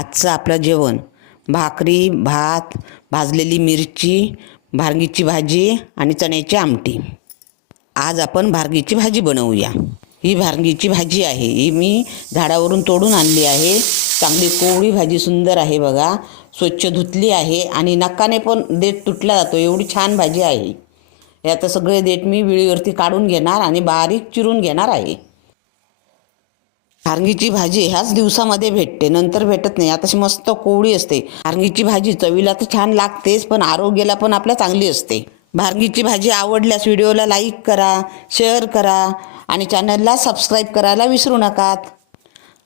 आजचं आपलं जेवण भाकरी, भात, भाजलेली मिरची, भारगीची भाजी आणि चण्याची आमटी। आज आपण भारगीची भाजी बनवूया। ही भारगीची भाजी आहे, ही मी झाडावरून तोडून आणली आहे। चांगली कोवळी भाजी सुंदर आहे बघा, स्वच्छ धुतली आहे आणि नक्काने पण देठ तुटला जातो, एवढी छान भाजी आहे। यात सगळे देठ मी विळीवरती काढून घेणार आणि बारीक चिरून घेणार आहे। भारगीची भाजी ह्याच दिवसामध्ये भेटते, नंतर भेटत नाही। आता मस्त कोवळी असते भारगीची भाजी, चवीला तर छान लागतेच पण आरोग्याला पण आपल्या चांगली असते। भारगीची भाजी आवडल्यास व्हिडिओला लाईक करा, शेअर करा आणि चॅनलला सबस्क्राईब करायला विसरू नका।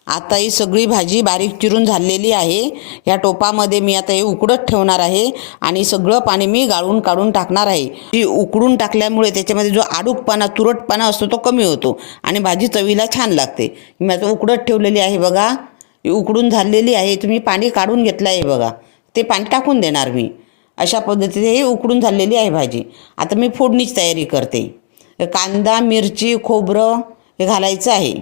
आता ही सगळी भाजी बारीक चिरून झालेली आहे। या टोपामध्ये मी आता हे उकडत ठेवणार आहे आणि सगळं पाणी मी गाळून काढून टाकणार आहे। ती उकडून टाकल्यामुळे त्याच्यामध्ये जो आडूकपणा, तुरटपणा असतो तो कमी होतो आणि भाजी चवीला छान लागते। मी आता उकडत ठेवलेली आहे बघा, ही उकडून झालेली आहे। तुम्ही पाणी काढून घेतलं आहे बघा, ते पाणी टाकून देणार मी। अशा पद्धतीने हे उकडून झालेली आहे भाजी। आता मी फोडणीची तयारी करते। कांदा, मिरची, खोबरं हे घालायचं आहे।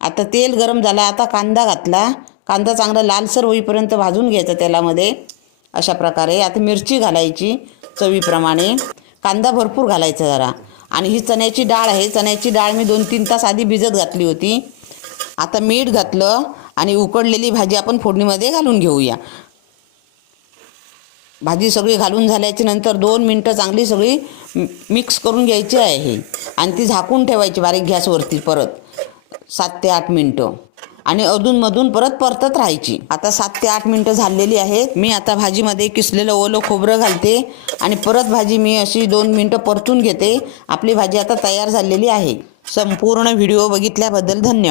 आता तेल गरम झाला, आता कांदा घातला। कांदा चांगला लालसर होईपर्यंत भाजून घ्यायचा तेलामध्ये अशा प्रकारे। आता मिरची घालायची चवीप्रमाणे, कांदा भरपूर घालायचा जरा। आणि ही चण्याची डाळ आहे, चण्याची डाळ मी 2-3 तास आधी भिजत घातली होती। आता मीठ घातलं आणि उकडलेली भाजी आपण फोडणीमध्ये घालून घेऊया। भाजी सगळी घालून झाल्याच्या नंतर 2 मिनटं चांगली सगळी मिक्स करून घ्यायची आहे आणि ती झाकून ठेवायची बारीक गॅसवरती परत 7 ते 8 मिनटं आणि अधूनमधून परत परतत राहायची। आता 7 ते 8 मिनटं झालेली आहेत। मी आता भाजीमध्ये किसलेलं ओलं खोबरं घालते आणि परत भाजी मी अशी 2 मिनटं परतून घेते। आपली भाजी आता तयार झालेली आहे। संपूर्ण व्हिडिओ बघितल्याबद्दल धन्यवाद।